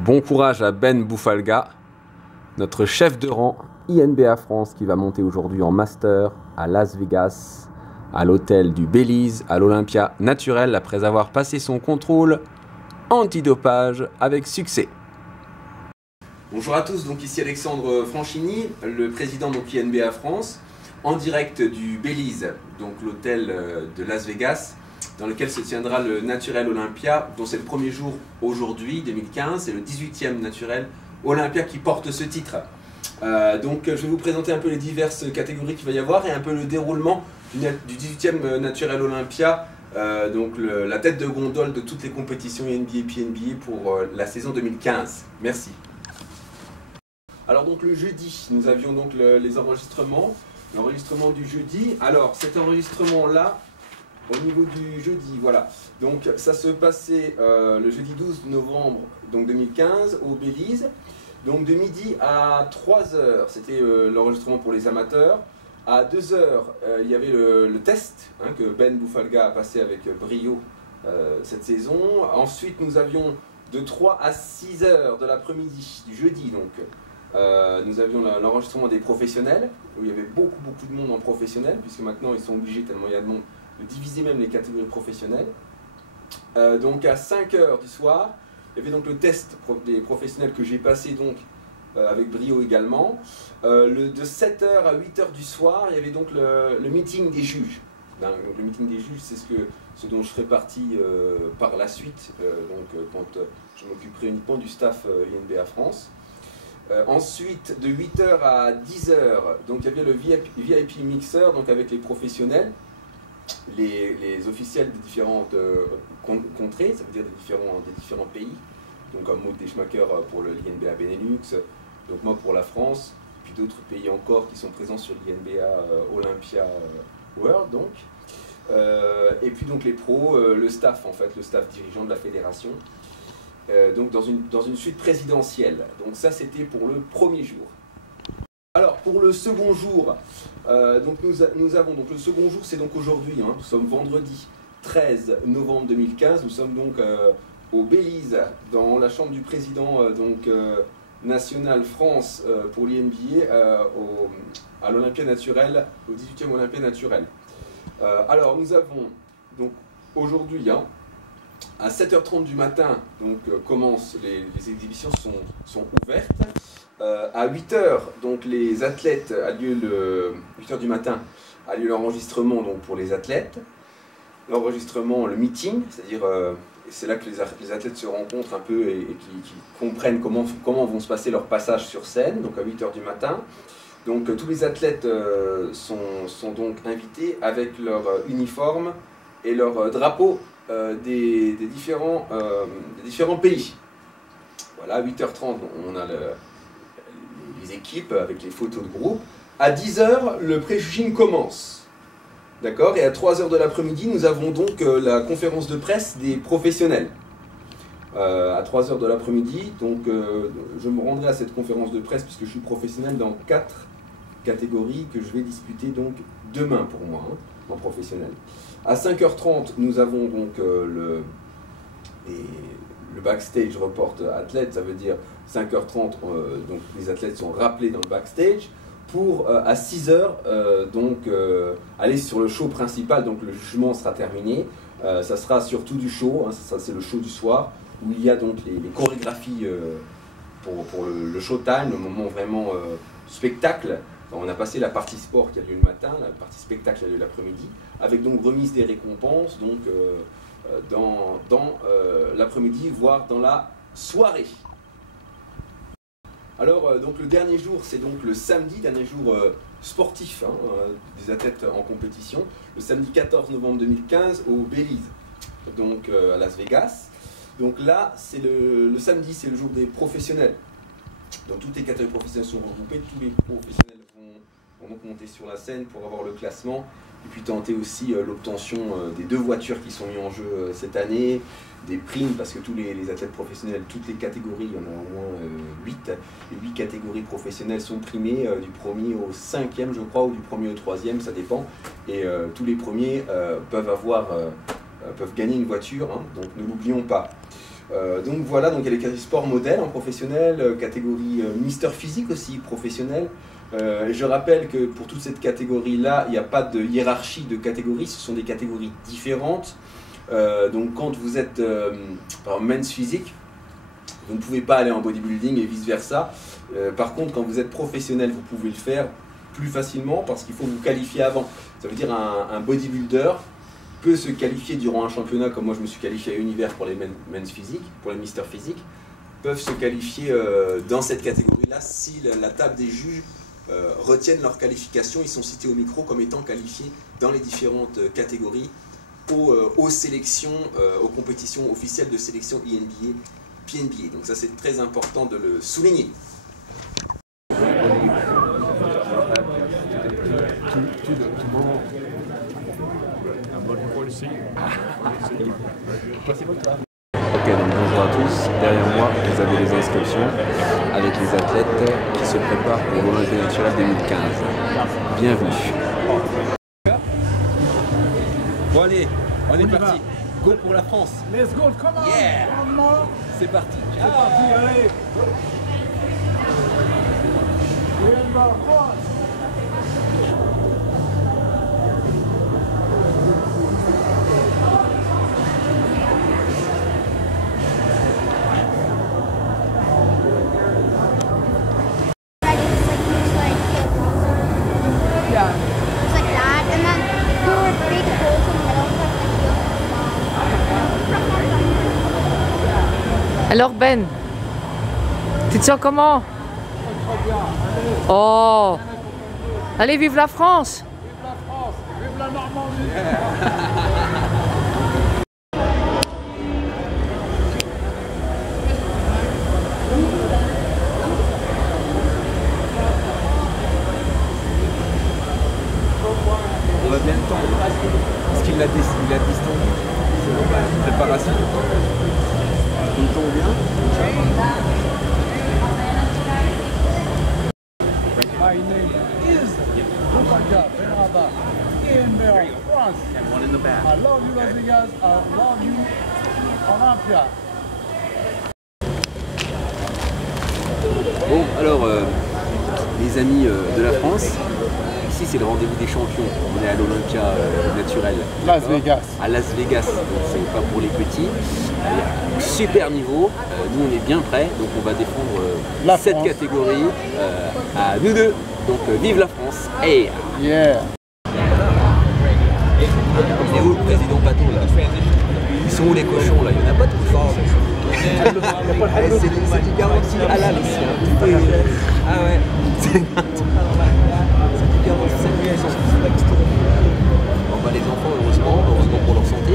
Bon courage à Ben Boufalga, notre chef de rang INBA France qui va monter aujourd'hui en master à Las Vegas, à l'hôtel du Belize, à l'Olympia Naturel, après avoir passé son contrôle antidopage avec succès. Bonjour à tous, donc ici Alexandre Franchini, le président de INBA France, en direct du Belize, donc l'hôtel de Las Vegas, dans lequel se tiendra le Naturel Olympia, dont c'est le premier jour aujourd'hui, 2015, c'est le 18e Naturel Olympia qui porte ce titre. Donc je vais vous présenter un peu les diverses catégories qu'il va y avoir et un peu le déroulement du 18e Naturel Olympia, donc la tête de gondole de toutes les compétitions NBA et PNBA pour la saison 2015. Merci. Alors donc le jeudi, nous avions donc les enregistrements, l'enregistrement du jeudi. Alors cet enregistrement-là, au niveau du jeudi, voilà. Donc ça se passait le jeudi 12 novembre donc 2015 au Belize. Donc de midi à 3h, c'était l'enregistrement pour les amateurs. À 2h, il y avait le test que Ben Boufalga a passé avec brio cette saison. Ensuite, nous avions de 3 à 6h de l'après-midi du jeudi, donc nous avions l'enregistrement des professionnels, où il y avait beaucoup de monde en professionnel, puisque maintenant ils sont obligés, tellement il y a de monde, de diviser même les catégories professionnelles. Donc à 5h du soir, il y avait donc le test des professionnels que j'ai passé donc avec brio également. De 7h à 8h du soir, il y avait donc le meeting des juges. Donc, le meeting des juges, c'est ce dont je ferai partie par la suite, quand je m'occuperai uniquement du staff INBA France. Ensuite, de 8h à 10h, donc il y avait le VIP Mixer, donc avec les professionnels, les officiels des différentes contrées, ça veut dire des différents pays, donc comme Maud Deschmaker pour le l'INBA Benelux, donc moi pour la France, puis d'autres pays encore qui sont présents sur l'INBA Olympia World, donc. Et puis donc les pros, le staff en fait, le staff dirigeant de la fédération, donc dans une suite présidentielle. Donc ça c'était pour le premier jour. Alors pour le second jour, donc nous avons donc le second jour, c'est donc aujourd'hui, nous sommes vendredi 13 novembre 2015, nous sommes donc au Belize, dans la chambre du président national France pour l'INBA, à l'Olympia Naturel, au 18e Olympia Naturel. Alors nous avons donc aujourd'hui, à 7h30 du matin, donc commencent les exhibitions sont ouvertes. À 8h, donc les athlètes, 8h du matin, a lieu l'enregistrement donc pour les athlètes. L'enregistrement, le meeting, c'est-à-dire c'est là que les athlètes se rencontrent un peu et qui comprennent comment vont se passer leur passage sur scène, donc à 8h du matin. Donc tous les athlètes sont donc invités avec leur uniforme et leur drapeau des différents pays. Voilà, à 8h30, on a les équipes avec les photos de groupe. À 10h, le pré-judging commence. D'accord ? Et à 3h de l'après-midi, nous avons donc la conférence de presse des professionnels. À 3h de l'après-midi, donc je me rendrai à cette conférence de presse puisque je suis professionnel dans 4 catégories que je vais disputer donc demain pour moi, en professionnel. À 5h30, nous avons donc le backstage report athlète, ça veut dire 5h30, donc les athlètes sont rappelés dans le backstage, pour à 6h aller sur le show principal, donc le jugement sera terminé, ça sera surtout du show, ça c'est le show du soir, où il y a donc les chorégraphies pour le showtime, le moment vraiment spectacle. On a passé la partie sport qui a lieu le matin, la partie spectacle qui a lieu l'après-midi, avec donc remise des récompenses donc, dans l'après-midi, voire dans la soirée. Alors donc le dernier jour, c'est donc le samedi, dernier jour sportif des athlètes en compétition, le samedi 14 novembre 2015 au Belize, donc à Las Vegas. Donc là, c'est le samedi, c'est le jour des professionnels. Donc toutes les catégories professionnelles sont regroupées, tous les professionnels vont donc monter sur la scène pour avoir le classement et puis tenter aussi l'obtention des 2 voitures qui sont mises en jeu cette année, des primes parce que tous les athlètes professionnels, toutes les catégories, il y en a au moins 8, les 8 catégories professionnelles sont primées du 1er au 5e je crois, ou du 1er au 3e, ça dépend, et tous les premiers peuvent gagner une voiture, donc ne l'oublions pas. Donc voilà, donc il y a les catégories sport modèle en professionnel, catégorie Mister Physique aussi professionnel. Je rappelle que pour toute cette catégorie-là, il n'y a pas de hiérarchie de catégories, ce sont des catégories différentes. Donc quand vous êtes par men's physique, vous ne pouvez pas aller en bodybuilding et vice-versa. Par contre, quand vous êtes professionnel, vous pouvez le faire plus facilement parce qu'il faut vous qualifier avant. Ça veut dire un bodybuilder peut se qualifier durant un championnat, comme moi je me suis qualifié à Univers pour les men's physique, pour les Mister Physique, peuvent se qualifier dans cette catégorie-là si la table des juges retiennent leur qualification. Ils sont cités au micro comme étant qualifiés dans les différentes catégories aux sélections, aux compétitions officielles de sélection INBA, PNBA. Donc ça c'est très important de le souligner. Ok, donc bonjour à tous. Derrière moi, vous avez les inscriptions avec les athlètes qui se préparent pour l'Olympia naturelle 2015. Bienvenue. Bon allez, on est parti. Go pour la France. Let's go, come on. Yeah. One more. C'est parti. C'est parti, allez. Vive la France. Alors Ben, tu te sens comment? Oh, allez, vive la France! Vive la France, vive la Normandie. On va bien le temps. Est-ce qu'il l'a distendu? Préparation. Il tombe bien. My name is Boubacar Benrabah, INBA France. One in the back. I love you, Las Vegas. I love you, Olympia. Bon, alors, les amis de la France, ici c'est le rendez-vous des champions. On est à l'Olympia naturelle. Las Vegas. À Las Vegas, donc c'est pas pour les petits. Il y a un super niveau. Nous on est bien prêts, donc on va défendre cette catégorie à nous deux. Donc vive la France. Hey. Yeah. Il est où le président Paton là? Ils sont où les cochons là? Il n'y en a pas de cochons. C'est du garanti halal ici. Ah ouais. C'est du garanti bon, bah, les enfants heureusement pour leur santé.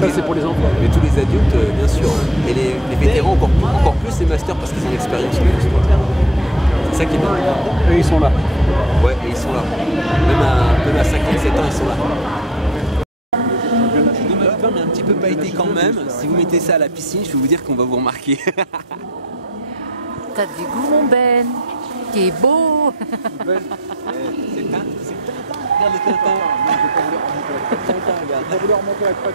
Mais c'est pour les enfants. Mais tous les adultes bien sûr. Et les vétérans encore plus les masters parce qu'ils ont l'expérience en plus. C'est ça qui est bien. Et ils sont là. Ouais, et ils sont là. Même à 57 ans, ils sont là. Mais un petit peu pailleté quand même. Si vous mettez ça à la piscine, je peux vous dire qu'on va vous remarquer. T'as du goût, mon Ben. T'es beau. C'est Tintin. Regarde le Tintin. Tintin, regarde. Je vais vous leur montrer après.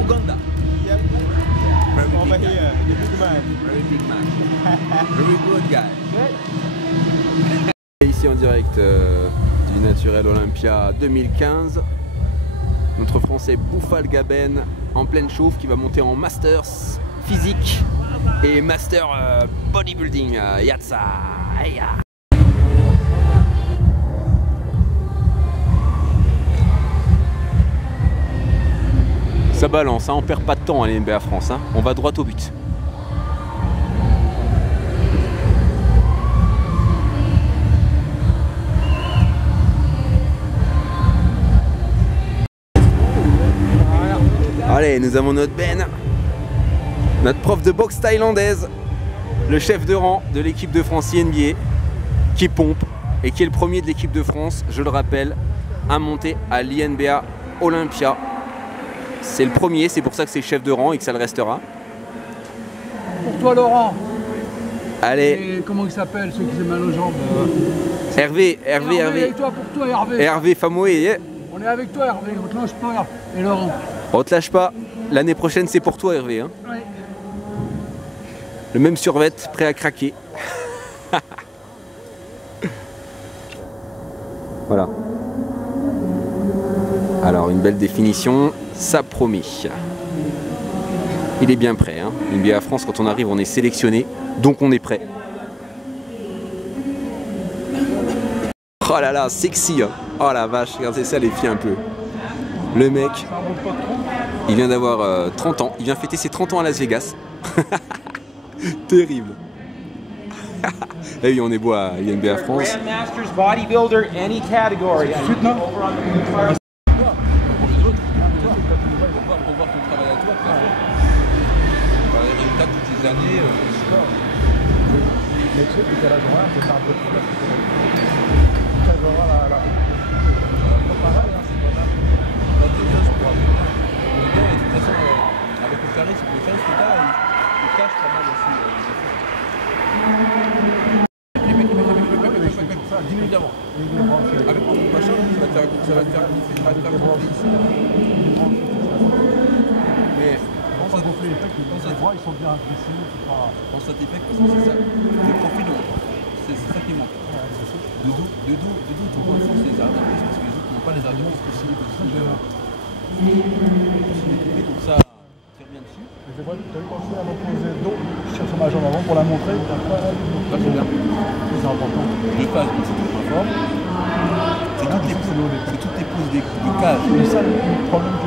Uganda. Over here, the big man. Very big man. Very good guy. Ici en direct du Naturel Olympia 2015. Notre Français Bouffal Gaben en pleine chauffe qui va monter en Masters physique et Master bodybuilding. Yatsa. Heya. Ça balance, hein, on perd pas de temps à l'NBA France, hein. On va droit au but. Allez, nous avons notre Ben, notre prof de boxe thaïlandaise, le chef de rang de l'équipe de France INBA, qui pompe et qui est le premier de l'équipe de France, je le rappelle, à monter à l'INBA Olympia. C'est le premier, c'est pour ça que c'est chef de rang et que ça le restera. Pour toi, Laurent. Allez. Et comment il s'appelle, ceux qui ont mal aux jambes Hervé. Et toi, pour toi, Hervé. Hervé Famoé. On est avec toi, Hervé. On te lâche pas. Et Laurent. On te lâche pas. L'année prochaine, c'est pour toi, Hervé. Hein. Oui. Le même survêt, prêt à craquer. Voilà. Alors, une belle définition, ça promet. Il est bien prêt. Hein. NBA France, quand on arrive, on est sélectionné, donc on est prêt. Oh là là, sexy. Hein. Oh la vache, regardez ça les filles un peu. Le mec, il vient d'avoir 30 ans. Il vient fêter ses 30 ans à Las Vegas. Terrible. Et oui, on est beau à INBA France. Grandmasters, bodybuilder, any category. Ils sont bien dessinés, Pense à tes pecs parce que c'est ça. Le profil, c'est ça qui manque. De dos, ton point fort, c'est les arrières parce que les autres n'ont pas les arrières possibles. Donc ça tire bien dessus. Tu as vu quand je fais avant de poser le dos, je tire sur ma jambe avant pour la montrer. Là, c'est bien. C'est important. De phase, c'est ton point fort. C'est toutes les poses de cage. C'est ça le problème.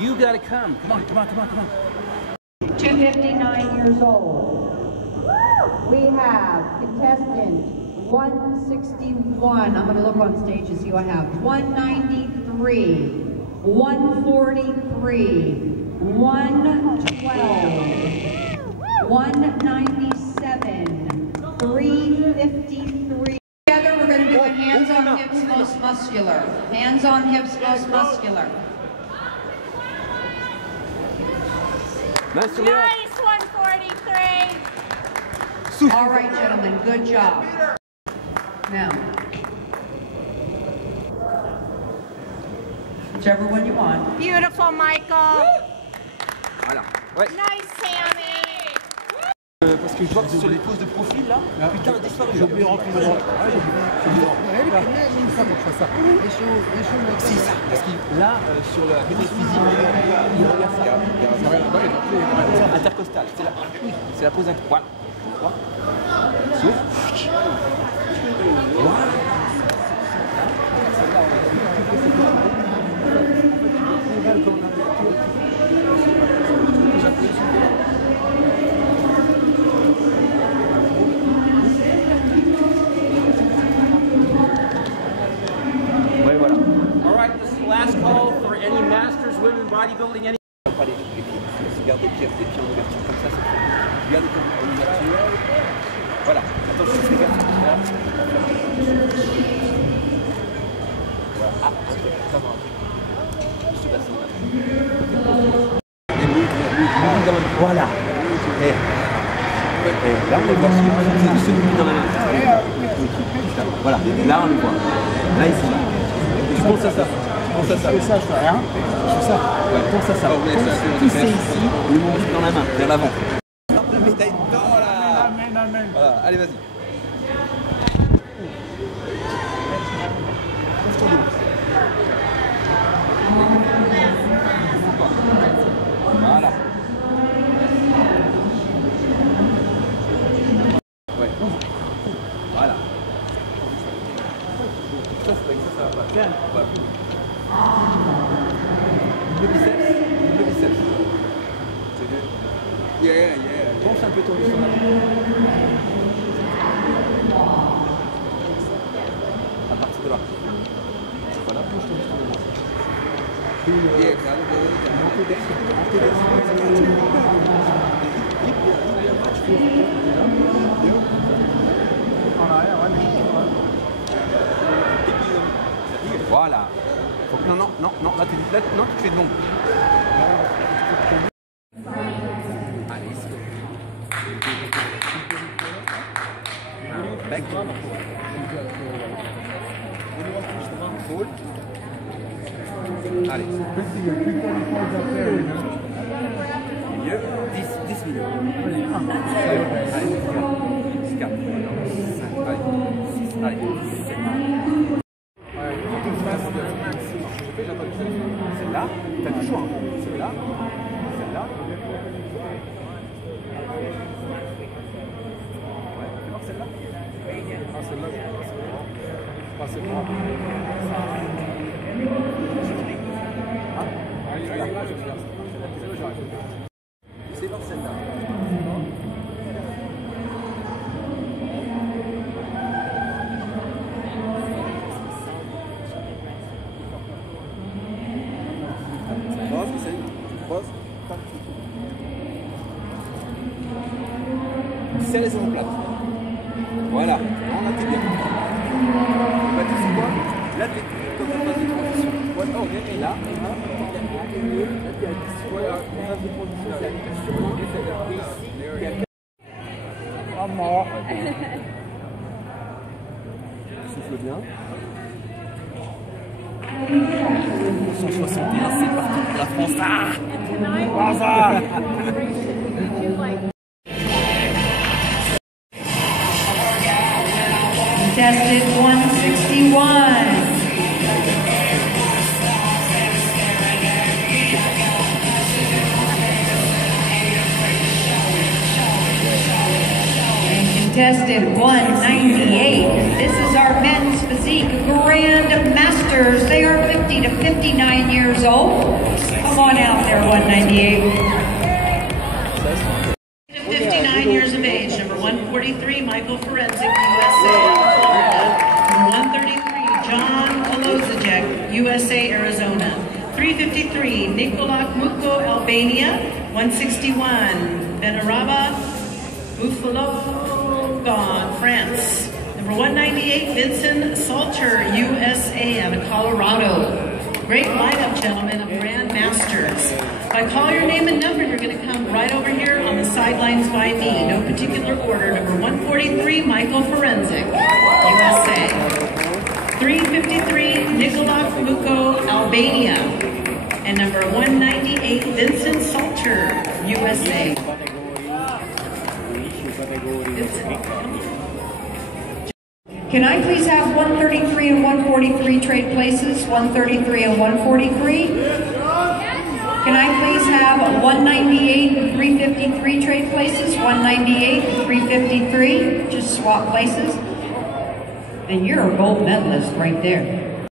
You gotta come. Come on. 259 years old. We have contestant 161. I'm going to look on stage and see who I have. 193, 143, 112, 197, 353. Together we're going to do a hands on hips most muscular. Hands on hips most muscular. Nice, 143. All right, gentlemen, good job. Now, whichever one you want. Beautiful, Michael. Voilà. Ouais. Nice, Sammy. Parce que je vois que sur les poses de profil là, putain, elle a disparu. J'ai oublié de rentrer ma droite. C'est ça, parce que là, sur la méthode physique, il regarde ça. Intercostal, c'est la pose voilà. Souffle. Voilà. Last call for any masters, women, bodybuilding, any. Pas les pieds, garde les pieds en ouverture comme ça, c'est très bien. Garde les pieds en ouverture. Voilà, attends, je fais gaffe. Voilà, ah, ok, ça va. Juste bassin. Voilà. Et là, on les voit. C'est juste une dans la main. Voilà, là, on les voit. Là, ils sont là. Tu penses à ça. Pense à ça. Je fais ça, je fais rien. Je fais ça. Ouais, pense à ça. Poussez ici, le menton dans la main, vers l'avant. La médaille dedans là. Amen. Voilà, allez vas-y. Lève ton dos. Voilà. Ouais, ouvre. Voilà. Ça, c'est vrai que ça va pas. Voilà. Double biceps. Penche un peu ton buste en avant. À partir de là. Voilà, penche ton buste en avant. Montez derrière. En arrière, ouais, mais Voilà. Non, là, non, tu fais de l'ombre. Allez, ici. Bec. Full. Allez. Milieu. 10 minutes. Allez, 4. 5. Allez. 6. Allez. 7. Celle-là, t'as du choix. Celle-là, celle-là. Ouais, fais voir celle-là. Ah, celle-là, pas celle-là. C'est voir celle-là. C'est les omoplates. Voilà, on a t'es bien. Bah, tu sais quoi? Là, t'es comme on passe de transition. Voilà, on est là. Voilà, on a des positions. oh, mort. Souffle bien. 161, c'est parti pour la France. Ah! Contested 161. And contested 198. This is our men's physique Grand Masters. They are 50 to 59 years old. Come on out there, 198. 59 years of age, number 143, Michael Forensic, USA, Florida. Number 133, John Olozajek, USA, Arizona. 353, Nikola Muko, Albania. 161, Benaraba Buffalogon, France. Number 198, Vincent Salter, USA, out of Colorado. Great lineup, gentlemen, of Grand Masters. If I call your name and number, you're going to come right over here on the sidelines by me. No particular order. Number 143, Michael Forensic, USA. 353, Nikola Muko, Albania. And number 198, Vincent Salter, USA. Can I please have 133 and 143 trade places? 133 and 143? Can I please have 198 and 353 trade places? 198 and 353? Just swap places? Then you're a gold medalist right there.